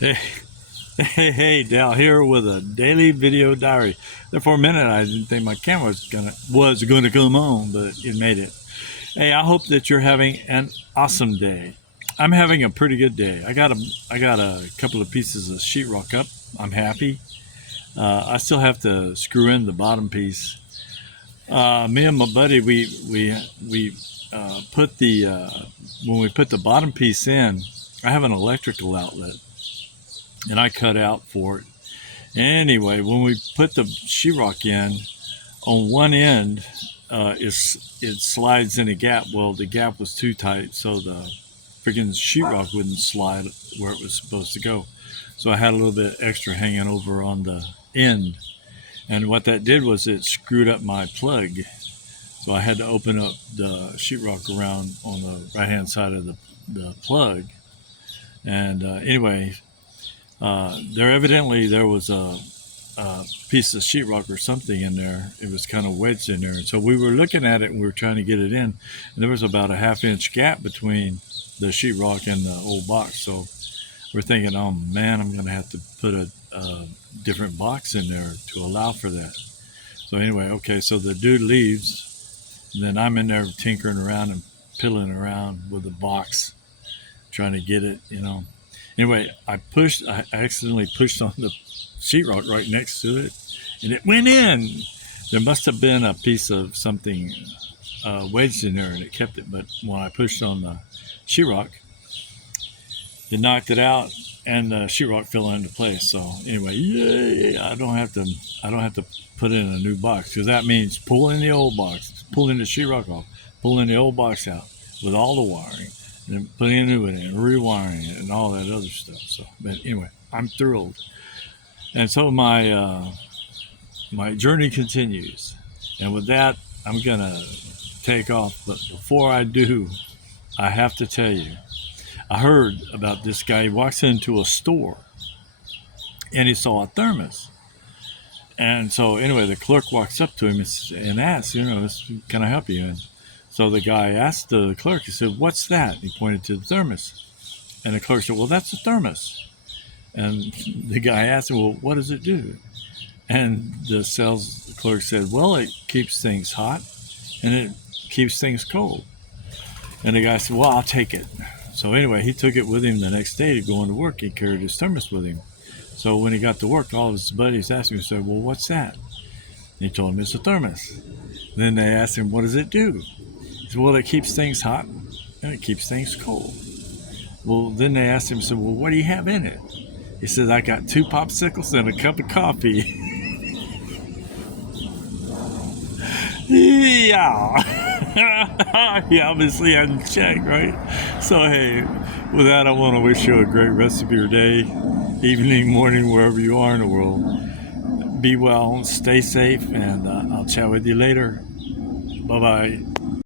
Hey, hey, Dal here with a daily video diary. There for a minute, I didn't think my camera was gonna come on, but it made it. Hey, I hope that you're having an awesome day. I'm having a pretty good day. I got a couple of pieces of sheetrock up. I'm happy. I still have to screw in the bottom piece. Me and my buddy, we put the when we put the bottom piece in. I have an electrical outlet and I cut out for it. Anyway, when we put the sheetrock in, on one end, it slides in a gap. Well, the gap was too tight, so the freaking sheetrock wouldn't slide where it was supposed to go. So I had a little bit extra hanging over on the end, and what that did was it screwed up my plug. So I had to open up the sheetrock around on the right hand side of the plug. And anyway, there was a piece of sheetrock or something in there. It was kind of wedged in there, and so we were looking at it and we were trying to get it in, and there was about a half-inch gap between the sheetrock and the old box. So we're thinking, oh man, I'm going to have to put a different box in there to allow for that. So anyway, okay, so the dude leaves, and then I'm in there tinkering around and piddling around with the box, trying to get it. Anyway, I accidentally pushed on the sheetrock right next to it, and it went in. There must have been a piece of something wedged in there, and it kept it. But when I pushed on the sheetrock, it knocked it out, and the sheetrock fell into place. So anyway, yay! I don't have to put in a new box, because that means pulling the old box, pulling the sheetrock off, pulling the old box out with all the wiring, and putting a new one in, rewiring it, and all that other stuff. So, but anyway, I'm thrilled, and so my journey continues. And with that, I'm gonna take off. But before I do, I have to tell you, I heard about this guy. He walks into a store and he saw a thermos. And so anyway, the clerk walks up to him and asks, can I help you? And so the guy asked the clerk, he said, "What's that?" He pointed to the thermos. And the clerk said, "Well, that's a thermos." And the guy asked him, "Well, what does it do?" And the sales clerk said, "Well, it keeps things hot and it keeps things cold." And the guy said, "Well, I'll take it." So anyway, he took it with him the next day to go into work. He carried his thermos with him. So when he got to work, all of his buddies asked him, said, "Well, what's that?" And he told him it's a thermos. Then they asked him, "What does it do?" He said, "Well, it keeps things hot and it keeps things cold." Well, then they asked him, said, "Well, what do you have in it?" He says, "I got 2 popsicles and a cup of coffee." Yeah. He obviously hadn't checked, right? So, hey, with that, I want to wish you a great rest of your day, evening, morning, wherever you are in the world. Be well, stay safe, and I'll chat with you later. Bye bye.